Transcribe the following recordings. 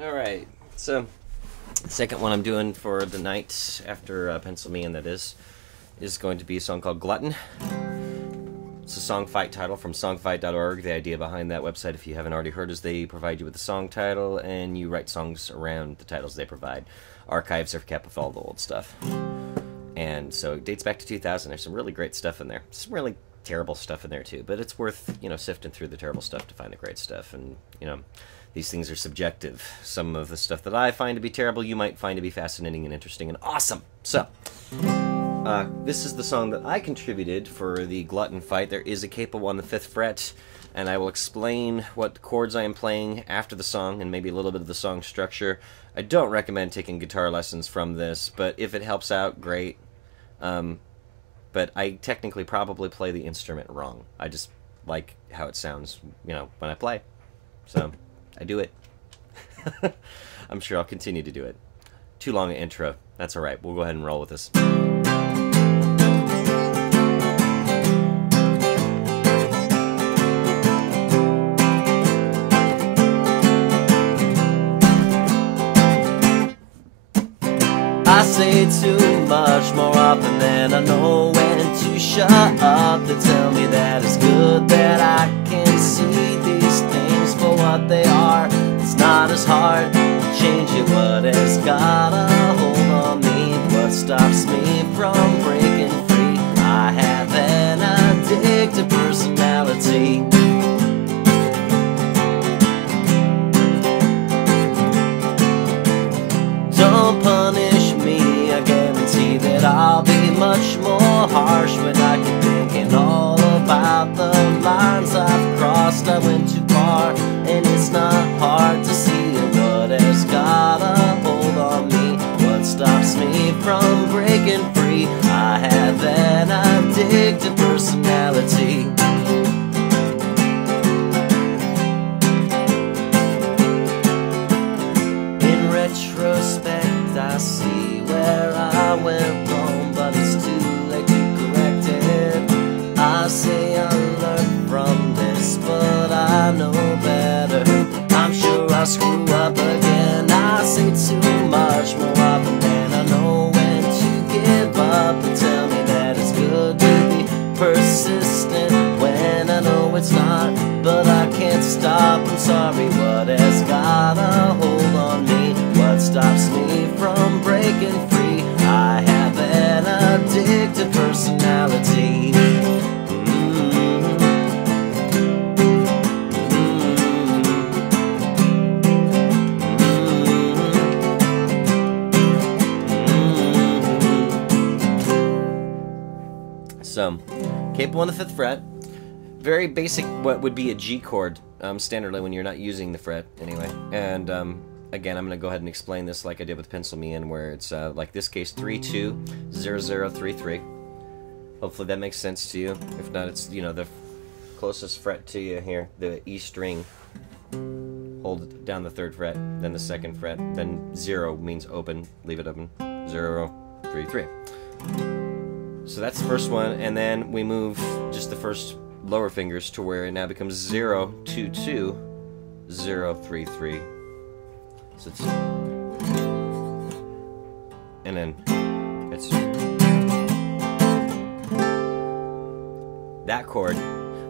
Alright, so the second one I'm doing for the night after Pencil Me In, that is going to be a song called Glutton. It's a song fight title from songfight.org. The idea behind that website, if you haven't already heard, is they provide you with a song title and you write songs around the titles they provide. Archives are kept with all the old stuff. And so it dates back to 2000. There's some really great stuff in there. Some really terrible stuff in there too, but it's worth, sifting through the terrible stuff to find the great stuff. And, these things are subjective. Some of the stuff that I find to be terrible, you might find to be fascinating and interesting and awesome. So, this is the song that I contributed for the Glutton fight. There is a capo on the 5th fret, and I will explain what chords I am playing after the song and maybe a little bit of the song structure. I don't recommend taking guitar lessons from this, but if it helps out, great. But I technically probably play the instrument wrong. I just like how it sounds, when I play. So, I do it. I'm sure I'll continue to do it. Too long an intro. That's alright. We'll go ahead and roll with this. I say too much more often than I know when to shut up. They tell me that it's good that I can see these things for what they are. It's not as hard to change it. What has got a hold on me? What stops me from breaking free? I have an addictive personality. Don't punish me, I guarantee that I'll be much more harsh when I get thinking all about the lines I've crossed. I went too far, and it's not hard to see what has got a hold on me. What stops me from breaking free? I have an addictive personality. In retrospect, I see where I went wrong, but it's too late to correct it. I say I learned from this, but I know better. I'm sure I'll screw up again. I say too much more often than I know when to give up. They tell me that it's good to be persistent when I know it's not, but I can't stop. I'm sorry, what has got a hold on me? What stops me from breaking free? I have an addictive personality. So, capo on the 5th fret. Very basic, what would be a G chord, standardly when you're not using the fret, anyway. And, again, I'm going to go ahead and explain this like I did with Pencil Me In, where it's, like this case, 3, 2, 0, 0, 3, 3. Hopefully that makes sense to you. If not, it's, the closest fret to you here, the E string. Hold down the 3rd fret, then the 2nd fret, then 0 means open, leave it open, 0, 3, 3. So that's the first one, and then we move just the first lower fingers to where it now becomes 0, 2, 2, 0, 3, 3. So it's, and then it's that chord.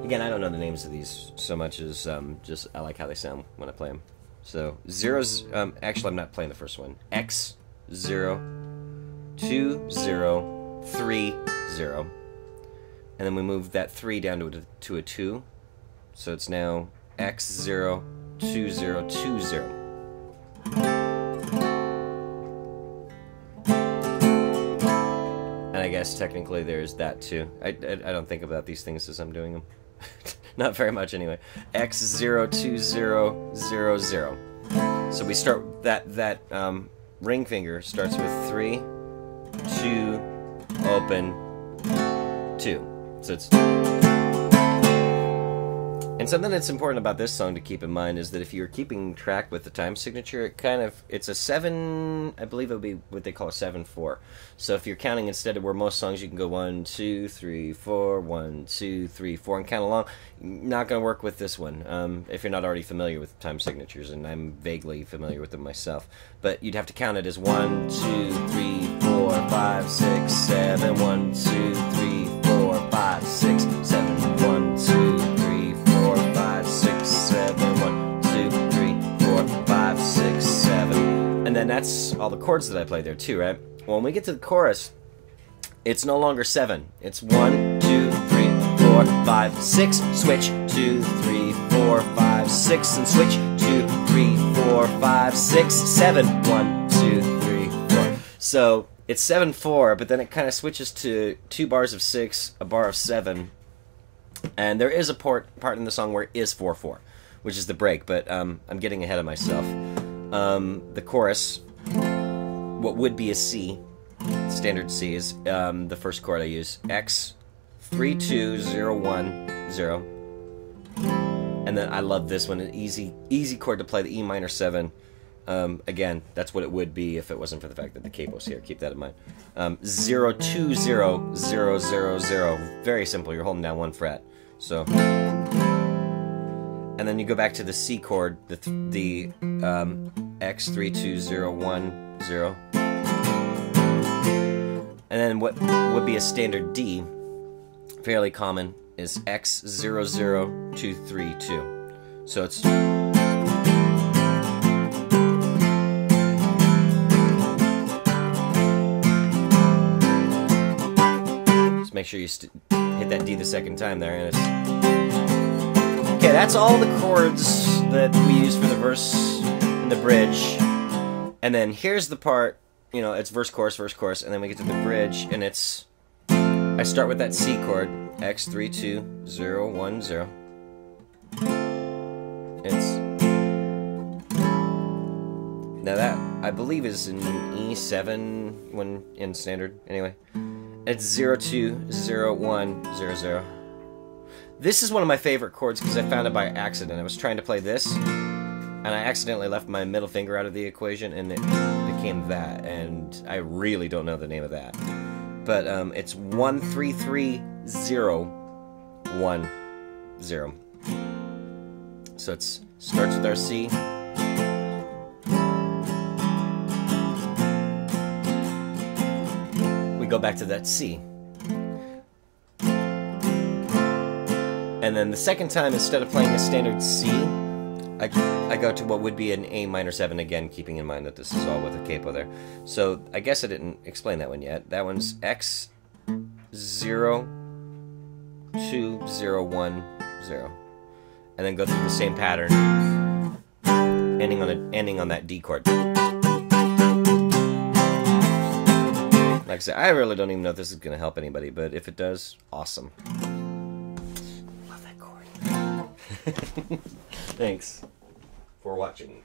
Again, I don't know the names of these so much as just I like how they sound when I play them. So zeros. Actually, I'm not playing the first one. X 0, 2 0. 3 0, and then we move that 3 down to a 2, so it's now X 0 2 0 2 0. And I guess technically there's that too. I don't think about these things as I'm doing them. Not very much anyway. X 0 2 0 0 0. So we start that ring finger starts with 3 2 open 2. So it's And something that's important about this song to keep in mind is that if you're keeping track with the time signature, it's a 7, I believe it would be what they call a 7/4. So if you're counting instead of where most songs you can go 1, 2, 3, 4, 1, 2, 3, 4, and count along, not going to work with this one if you're not already familiar with time signatures, and I'm vaguely familiar with them myself. But you'd have to count it as 1, 2, 3, 4, 5, 6, 7, 1, 2, 3, 4, 5, 6, 7, 1, 2, 3, 4, 5, 6, 7, 1, 2, 3, 4, 5, 6, 7. And then that's all the chords that I played there too, right? Well, when we get to the chorus, it's no longer 7. It's 1, 2, 3, 4, 5, 6, switch, 2, 3, 4, 5, 6, and switch, 2, 3, 4, 5, 6, 7, 1, 2, 3, 4. So it's 7/4, but then it kind of switches to 2 bars of 6, a bar of 7, and there is a part in the song where it is 4/4, which is the break, but I'm getting ahead of myself. The chorus, what would be a C, standard C, is the first chord I use, X 3 2 0 1 0, and then I love this one, an easy chord to play, the E minor 7. Again, that's what it would be if it wasn't for the fact that the capo's here. Keep that in mind. 0 2 0 0 0 0. Very simple. You're holding down 1 fret. So, and then you go back to the C chord, the X 3 2 0 1 0, and then what would be a standard D, fairly common, is X 0 0 2 3 2. So it's. Make sure you hit that D the second time there. And it's... Okay, that's all the chords that we use for the verse and the bridge. And then here's the part, you know, it's verse, chorus, and then we get to the bridge, and it's... I start with that C chord, X 3 2 0 1 0. It's... Now that, I believe, is in E7 when in standard, anyway. It's 0 2 0 1 0 0. This is one of my favorite chords because I found it by accident. I was trying to play this, and I accidentally left my middle finger out of the equation, and it became that. And I really don't know the name of that, but it's 1 3 3 0 1 0. So it starts with our C. Go back to that C, and then the second time, instead of playing a standard C, I go to what would be an A minor 7, again keeping in mind that this is all with a capo there. So I guess I didn't explain that one yet. That one's X 0 2 0 1 0, and then go through the same pattern, ending on that D chord. Like I said, I really don't even know if this is going to help anybody, but if it does, awesome. Love that chord. Thanks for watching.